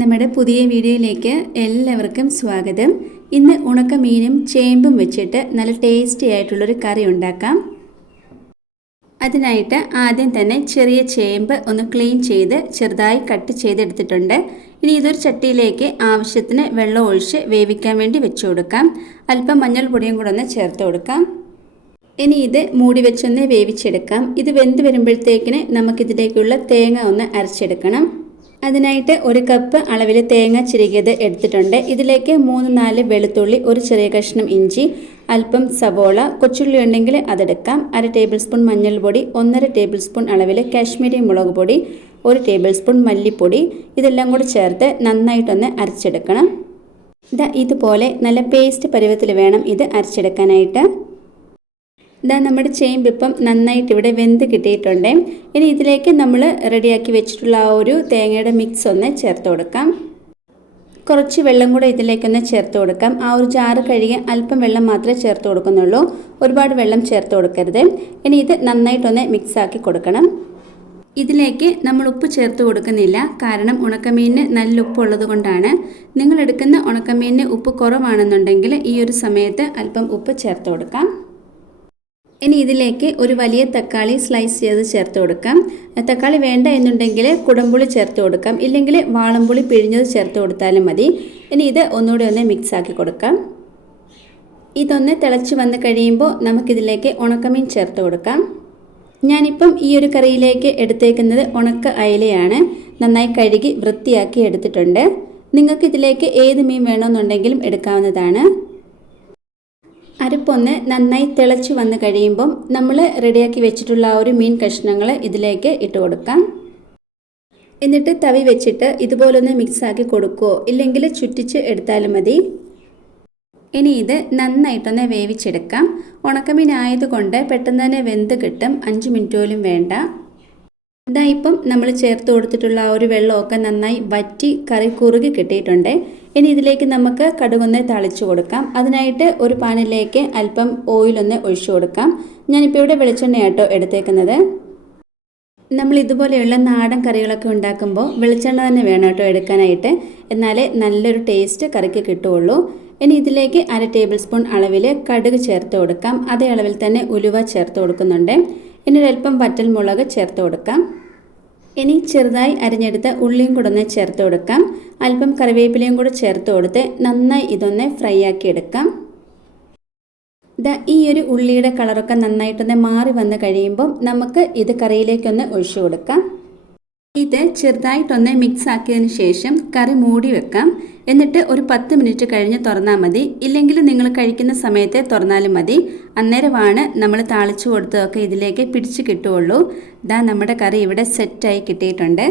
നമ്മുടെ പുതിയ വീഡിയോയിലേക്ക് എല്ലാവർക്കും സ്വാഗതം. ഇന്ന് ഉണക്കമീനും ചേമ്പും വെച്ചിട്ട് നല്ല ടേസ്റ്റി ആയിട്ടുള്ളൊരു കറി ഉണ്ടാക്കാം. അതിനായിട്ട് ആദ്യം തന്നെ ചെറിയ ചേമ്പ് ഒന്ന് ക്ലീൻ ചെയ്ത് ചെറുതായി കട്ട് ചെയ്തെടുത്തിട്ടുണ്ട്. ഇനി ഇതൊരു ചട്ടിയിലേക്ക് ആവശ്യത്തിന് വെള്ളം ഒഴിച്ച് വേവിക്കാൻ വേണ്ടി വെച്ചു കൊടുക്കാം. അല്പം മഞ്ഞൾപ്പൊടിയും കൂടെ ഒന്ന് ചേർത്ത് കൊടുക്കാം. ഇനി ഇത് മൂടി വെച്ചൊന്ന് വേവിച്ചെടുക്കാം. ഇത് വെന്ത് വരുമ്പോഴത്തേക്കിന് നമുക്കിതിലേക്കുള്ള തേങ്ങ ഒന്ന് അരച്ചെടുക്കണം. അതിനായിട്ട് ഒരു കപ്പ് അളവിൽ തേങ്ങ ചിരകിയത് എടുത്തിട്ടുണ്ട്. ഇതിലേക്ക് 3-4 വെളുത്തുള്ളി, ഒരു ചെറിയ കഷ്ണം ഇഞ്ചി, അല്പം സവോള, കൊച്ചുള്ളി ഉണ്ടെങ്കിൽ അതെടുക്കാം, 1/2 ടേബിൾ സ്പൂൺ മഞ്ഞൾപ്പൊടി, 1.5 ടേബിൾ സ്പൂൺ അളവിൽ കാശ്മീരി മുളക് പൊടി, 1 ടേബിൾ സ്പൂൺ മല്ലിപ്പൊടി, ഇതെല്ലാം കൂടി ചേർത്ത് നന്നായിട്ടൊന്ന് അരച്ചെടുക്കണം. ഇതുപോലെ നല്ല പേസ്റ്റ് പരുവത്തിൽ വേണം ഇത് അരച്ചെടുക്കാനായിട്ട്. നമ്മുടെ ചേമ്പ് ഇപ്പം നന്നായിട്ട് ഇവിടെ വെന്ത് കിട്ടിയിട്ടുണ്ട്. ഇനി ഇതിലേക്ക് നമ്മൾ റെഡിയാക്കി വെച്ചിട്ടുള്ള ആ ഒരു തേങ്ങയുടെ മിക്സ് ഒന്ന് ചേർത്ത് കൊടുക്കാം. കുറച്ച് വെള്ളം കൂടെ ഇതിലേക്കൊന്ന് ചേർത്ത് കൊടുക്കാം. ആ ഒരു ജാറ് കഴുകി അല്പം വെള്ളം മാത്രമേ ചേർത്ത് കൊടുക്കുന്നുള്ളൂ, ഒരുപാട് വെള്ളം ചേർത്ത് കൊടുക്കരുത്. ഇനി ഇത് നന്നായിട്ടൊന്ന് മിക്സാക്കി കൊടുക്കണം. ഇതിലേക്ക് നമ്മൾ ഉപ്പ് ചേർത്ത് കൊടുക്കുന്നില്ല, കാരണം ഉണക്കമീനിന് നല്ല ഉപ്പുള്ളത് കൊണ്ടാണ്. നിങ്ങൾ എടുക്കുന്ന ഉണക്കമീനിന് ഉപ്പ് കുറവാണെന്നുണ്ടെങ്കിൽ ഈ ഒരു സമയത്ത് അല്പം ഉപ്പ് ചേർത്ത് കൊടുക്കാം. ഇനി ഇതിലേക്ക് ഒരു വലിയ തക്കാളി സ്ലൈസ് ചെയ്ത് ചേർത്ത് കൊടുക്കാം. തക്കാളി വേണ്ട എന്നുണ്ടെങ്കിൽ കുടംപുളി ചേർത്ത് കൊടുക്കാം, ഇല്ലെങ്കിൽ വാളംപുളി പിഴിഞ്ഞത് ചേർത്ത് കൊടുത്താലും മതി. ഇനി ഇത് ഒന്നുകൂടി ഒന്ന് മിക്സാക്കി കൊടുക്കാം. ഇതൊന്ന് തിളച്ച് വന്ന് കഴിയുമ്പോൾ നമുക്കിതിലേക്ക് ഉണക്കമീൻ ചേർത്ത് കൊടുക്കാം. ഞാനിപ്പം ഈ ഒരു കറിയിലേക്ക് എടുത്തേക്കുന്നത് ഉണക്ക അയലയാണ്. നന്നായി കഴുകി വൃത്തിയാക്കി എടുത്തിട്ടുണ്ട്. നിങ്ങൾക്ക് ഇതിലേക്ക് ഏത് മീൻ വേണമെന്നുണ്ടെങ്കിലും എടുക്കാവുന്നതാണ്. അരപ്പൊന്ന് നന്നായി തിളച്ച് വന്ന് കഴിയുമ്പം നമ്മൾ റെഡിയാക്കി വെച്ചിട്ടുള്ള ആ ഒരു മീൻ കഷ്ണങ്ങൾ ഇതിലേക്ക് ഇട്ട് കൊടുക്കാം. എന്നിട്ട് തവി വെച്ചിട്ട് ഇതുപോലൊന്ന് മിക്സാക്കി കൊടുക്കുകയോ ഇല്ലെങ്കിൽ ചുറ്റിച്ച് എടുത്താലും മതി. ഇനി ഇത് നന്നായിട്ടൊന്ന് വേവിച്ചെടുക്കാം. ഉണക്കമീൻ ആയതുകൊണ്ട് പെട്ടെന്ന് തന്നെ വെന്ത് കിട്ടും, 5 മിനിറ്റ് പോലും വേണ്ട. ഇപ്പം നമ്മൾ ചേർത്ത് കൊടുത്തിട്ടുള്ള ആ ഒരു വെള്ളമൊക്കെ നന്നായി വറ്റി കറി കുറുകി കിട്ടിയിട്ടുണ്ട്. ഇനി ഇതിലേക്ക് നമുക്ക് കടുകൊന്ന് തളിച്ചു കൊടുക്കാം. അതിനായിട്ട് ഒരു പാനിലേക്ക് അല്പം ഓയിലൊന്ന് ഒഴിച്ചു കൊടുക്കാം. ഞാനിപ്പോൾ ഇവിടെ വെളിച്ചെണ്ണയാട്ടോ എടുത്തേക്കുന്നത്. നമ്മൾ ഇതുപോലെയുള്ള നാടൻ കറികളൊക്കെ ഉണ്ടാക്കുമ്പോൾ വെളിച്ചെണ്ണ തന്നെ വേണം കേട്ടോ എടുക്കാനായിട്ട്, എന്നാലേ നല്ലൊരു ടേസ്റ്റ് കറിക്ക് കിട്ടുകയുള്ളൂ. ഇനി ഇതിലേക്ക് 1/2 ടേബിൾ സ്പൂൺ അളവിൽ കടുക് ചേർത്ത് കൊടുക്കാം. അതേ അളവിൽ തന്നെ ഉലുവ ചേർത്ത് കൊടുക്കുന്നുണ്ട്. ഇനി ഒരല്പം വറ്റൽ മുളക് ചേർത്ത് കൊടുക്കാം. ഇനി ചെറുതായി അരിഞ്ഞെടുത്ത ഉള്ളിയും കൂടെ ഒന്ന് ചേർത്ത് കൊടുക്കാം. അല്പം കറിവേപ്പിലയും കൂടെ ചേർത്ത് കൊടുത്ത് നന്നായി ഇതൊന്ന് ഫ്രൈ ആക്കി എടുക്കാം. ഈ ഒരു ഉള്ളിയുടെ കളറൊക്കെ നന്നായിട്ടൊന്ന് മാറി വന്ന് കഴിയുമ്പം നമുക്ക് ഇത് കറിയിലേക്കൊന്ന് ഒഴിച്ചു കൊടുക്കാം. ഇത് ചെറുതായിട്ടൊന്ന് മിക്സ് ആക്കിയതിന് ശേഷം കറി മൂടി വെക്കാം. എന്നിട്ട് ഒരു 10 മിനിറ്റ് കഴിഞ്ഞ് തുറന്നാൽ മതി, ഇല്ലെങ്കിൽ നിങ്ങൾ കഴിക്കുന്ന സമയത്ത് തുറന്നാലും മതി. അന്നേരമാണ് നമ്മൾ താളിച്ചു കൊടുത്തതൊക്കെ ഇതിലേക്ക് പിടിച്ച് കിട്ടുകയുള്ളൂ. നമ്മുടെ കറി ഇവിടെ സെറ്റായി കിട്ടിയിട്ടുണ്ട്.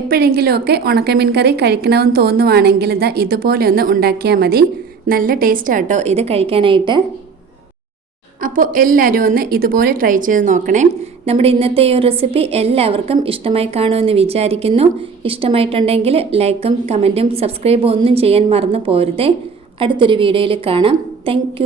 എപ്പോഴെങ്കിലുമൊക്കെ ഉണക്കമീൻ കറി കഴിക്കണമെന്ന് തോന്നുവാണെങ്കിൽ ഇതുപോലെ ഒന്ന് ഉണ്ടാക്കിയാൽ മതി. നല്ല ടേസ്റ്റാട്ടോ ഇത് കഴിക്കാനായിട്ട്. അപ്പോൾ എല്ലാവരും ഒന്ന് ഇതുപോലെ ട്രൈ ചെയ്ത് നോക്കണേ. നമ്മുടെ ഇന്നത്തെ ഈ റെസിപ്പി എല്ലാവർക്കും ഇഷ്ടമായി കാണുമെന്ന് വിചാരിക്കുന്നു. ഇഷ്ടമായിട്ടുണ്ടെങ്കിൽ ലൈക്കും കമൻറ്റും സബ്സ്ക്രൈബും ഒന്നും ചെയ്യാൻ മറന്നു പോരുതേ. അടുത്തൊരു വീഡിയോയിൽ കാണാം. താങ്ക്